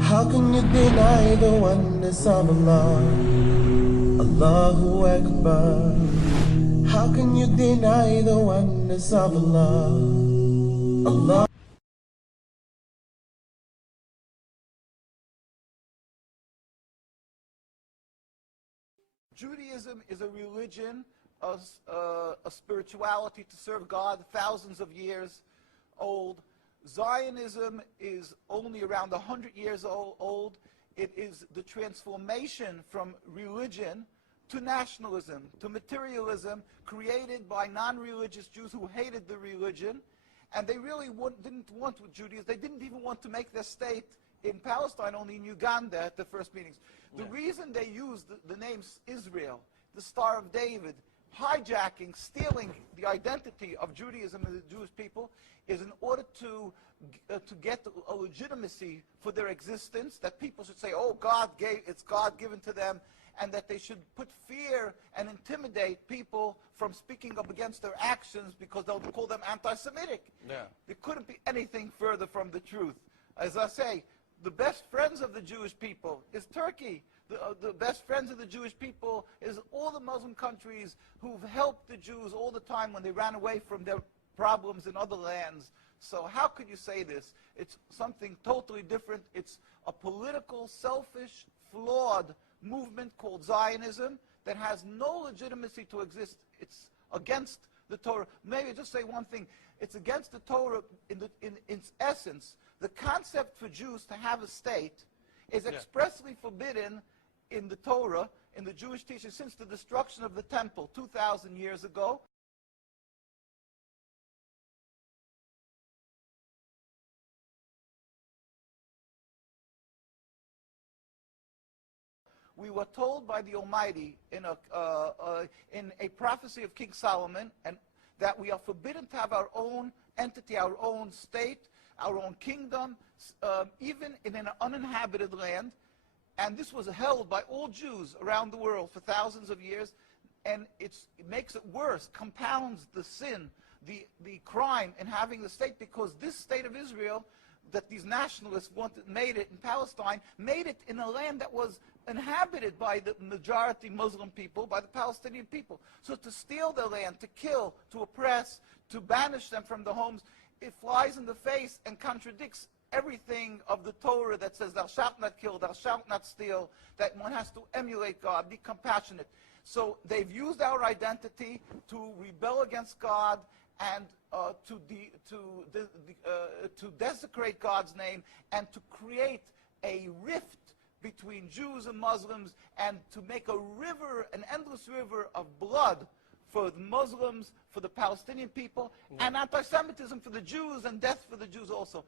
How can you deny the oneness of Allah? Allahu Akbar. How can you deny the oneness of Allah? Allah. Judaism is a religion, a spirituality to serve God, thousands of years old. Zionism is only around 100 years old. It is the transformation from religion to nationalism, to materialism, created by non-religious Jews who hated the religion, and they really didn't want Judaism. They didn't even want to make their state in Palestine, only in Uganda at the first meetings. The reason they used the name Israel, the Star of David, hijacking, stealing the identity of Judaism and the Jewish people, is in order to get a legitimacy for their existence, that people should say, oh, it's God given to them, and that they should put fear and intimidate people from speaking up against their actions because they'll call them anti-Semitic. Yeah. There couldn't be anything further from the truth. As I say, the best friends of the Jewish people is Turkey. The best friends of the Jewish people is all the Muslim countries who've helped the Jews all the time when they ran away from their problems in other lands. So how could you say this? It's something totally different. It's a political, selfish, flawed movement called Zionism that has no legitimacy to exist. It's against the Torah. Maybe just say one thing. It's against the Torah in its essence. The concept for Jews to have a state is expressly forbidden in the Torah, in the Jewish teaching, since the destruction of the temple 2,000 years ago. We were told by the Almighty in a prophecy of King Solomon, and that we are forbidden to have our own entity, our own state, our own kingdom, even in an uninhabited land. And this was held by all Jews around the world for thousands of years. And it makes it worse, compounds the sin, the crime in having the state, because this state of Israel that these nationalists made it in Palestine, made it in a land that was inhabited by the majority Muslim people, by the Palestinian people. So to steal their land, to kill, to oppress, to banish them from the homes, it flies in the face and contradicts everything of the Torah that says thou shalt not kill, thou shalt not steal, that one has to emulate God, be compassionate. So they've used our identity to rebel against God and to desecrate God's name, and to create a rift between Jews and Muslims, and to make a river, an endless river of blood for the Muslims, for the Palestinian people, and anti-Semitism for the Jews, and death for the Jews also.